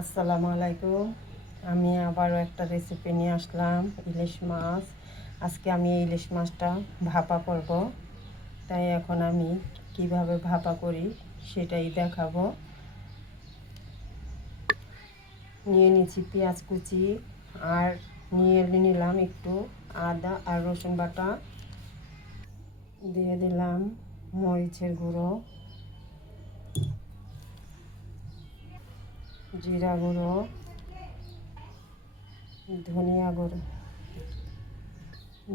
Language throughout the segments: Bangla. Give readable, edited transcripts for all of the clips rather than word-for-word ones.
আসসালামু আলাইকুম। আমি আবারও একটা রেসিপি নিয়ে আসলাম, ইলিশ মাছ। আজকে আমি ইলিশ মাছটা ভাপা করব, তাই এখন আমি কিভাবে ভাপা করি সেটাই দেখাবো। নিয়ে নিচ্ছি পেঁয়াজ কুচি, আর নিয়ে নিলাম একটু আদা আর রসুন বাটা, দিয়ে দিলাম মরিচের গুঁড়ো, জিরা গুঁড়ো, ধনিয়া গুঁড়ো,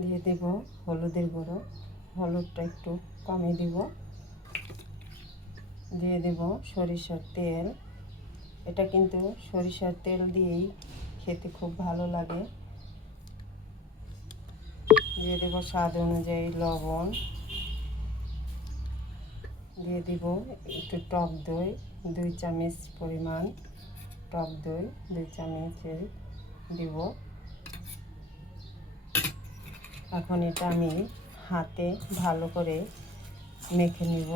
দিয়ে দেব হলুদের গুঁড়ো, হলুদটা একটু কমে দিব, দিয়ে দেব সরিষার তেল। এটা কিন্তু সরিষার তেল দিয়েই খেতে খুব ভালো লাগে। দিয়ে দেব স্বাদ অনুযায়ী লবণ, দিয়ে দিব একটু টক দই, 2 চামচ পরিমাণ টক দই 2 চামচের দিব। এখন এটা আমি হাতে ভালো করে মেখে নিব।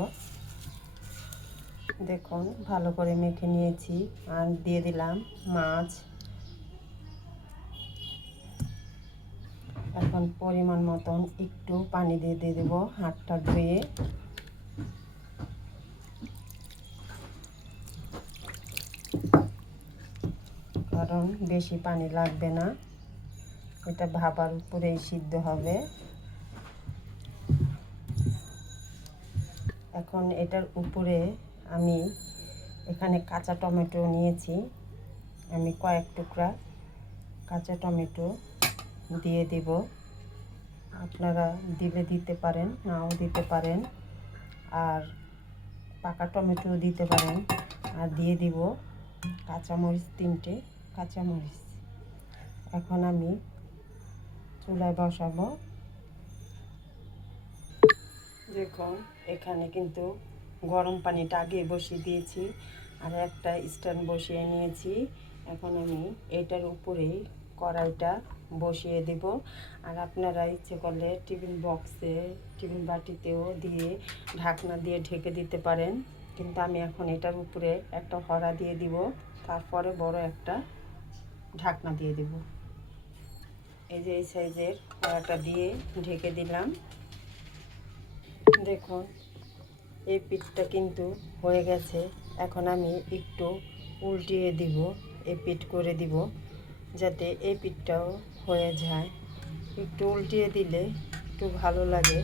দেখুন ভালো করে মেখে নিয়েছি, আর দিয়ে দিলাম মাছ। এখন পরিমাণ মতন একটু পানি দিয়ে দেব হাতটা ধুয়ে। কারণ বেশি পানি লাগবে না, এটা ভাপার উপরেই সিদ্ধ হবে। এখন এটার উপরে আমি এখানে কাঁচা টমেটো নিয়েছি, আমি কয়েক টুকরা কাঁচা টমেটো দিয়ে দেব। আপনারা দিলে দিতে পারেন, নাও দিতে পারেন, আর পাকা টমেটো দিতে পারেন। আর দিয়ে দিব কাঁচামরিচ, 3টে কাঁচামরিচ। এখন আমি চুলায় বসাবো। দেখুন এখানে কিন্তু গরম পানিটা আগে বসিয়ে দিয়েছি, আর একটা স্ট্যান্ড বসিয়ে নিয়েছি। এখন আমি এটার উপরেই কড়াইটা বসিয়ে দেব। আর আপনারা ইচ্ছে করলে টিফিন বক্সে, টিফিন বাটিতেও দিয়ে ঢাকনা দিয়ে ঢেকে দিতে পারেন, কিন্তু আমি এখন এটার উপরে একটা হড়া দিয়ে দিব, তারপরে বড় একটা ঢাকনা দিয়ে দেব। এই যে এই সাইজের হড়াটা দিয়ে ঢেকে দিলাম। দেখুন এই পিঠটা কিন্তু হয়ে গেছে। এখন আমি একটু উল্টিয়ে দিব, এই পিঠ করে দিব, যাতে এই পিঠটাও হয়ে যায়। একটু উল্টিয়ে দিলে একটু ভালো লাগে,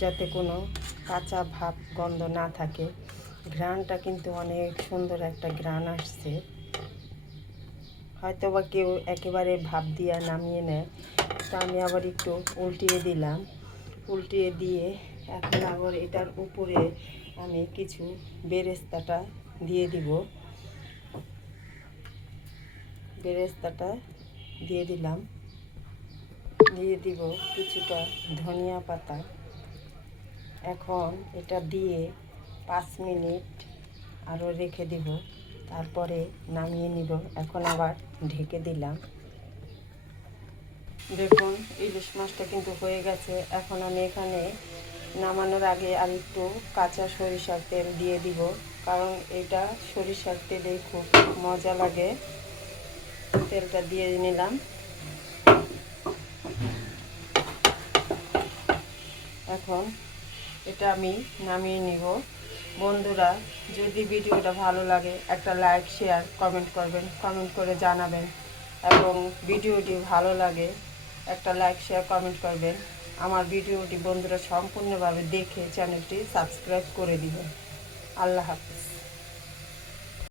যাতে কোনো কাঁচা ভাব গন্ধ না থাকে। ঘ্রাণটা কিন্তু অনেক সুন্দর একটা ঘ্রাণ আসছে। হয়তো বা কেউ একেবারে ভাপ দিয়ে নামিয়ে নেয়, তা আমি আবার একটু উল্টিয়ে দিলাম। উল্টিয়ে দিয়ে এখন আবার এটার উপরে আমি কিছু বেরেস্তাটা দিয়ে দিব। বেরেস্তাটা দিয়ে দিলাম, দিয়ে দিব কিছুটা ধনিয়া পাতা। এখন এটা দিয়ে 5 মিনিট আরও রেখে দিব, তারপরে নামিয়ে নিব। এখন আবার ঢেকে দিলাম। দেখুন ইলিশ মাছটা কিন্তু হয়ে গেছে। এখন আমি এখানে নামানোর আগে আর একটু কাঁচা সরিষার তেল দিয়ে দিব, কারণ এটা সরিষার তেলেই খুব মজা লাগে। তেলটা দিয়ে নিলাম। এখন এটা আমি নামিয়ে নিব। বন্ধুরা, যদি ভিডিওটা ভালো লাগে একটা লাইক, শেয়ার, কমেন্ট করবেন, কমেন্ট করে জানাবেন। এবং ভিডিওটি ভালো লাগে একটা লাইক, শেয়ার, কমেন্ট করবেন। আমার ভিডিওটি বন্ধুরা সম্পূর্ণভাবে দেখে চ্যানেলটি সাবস্ক্রাইব করে দিবেন। আল্লাহ হাফেজ।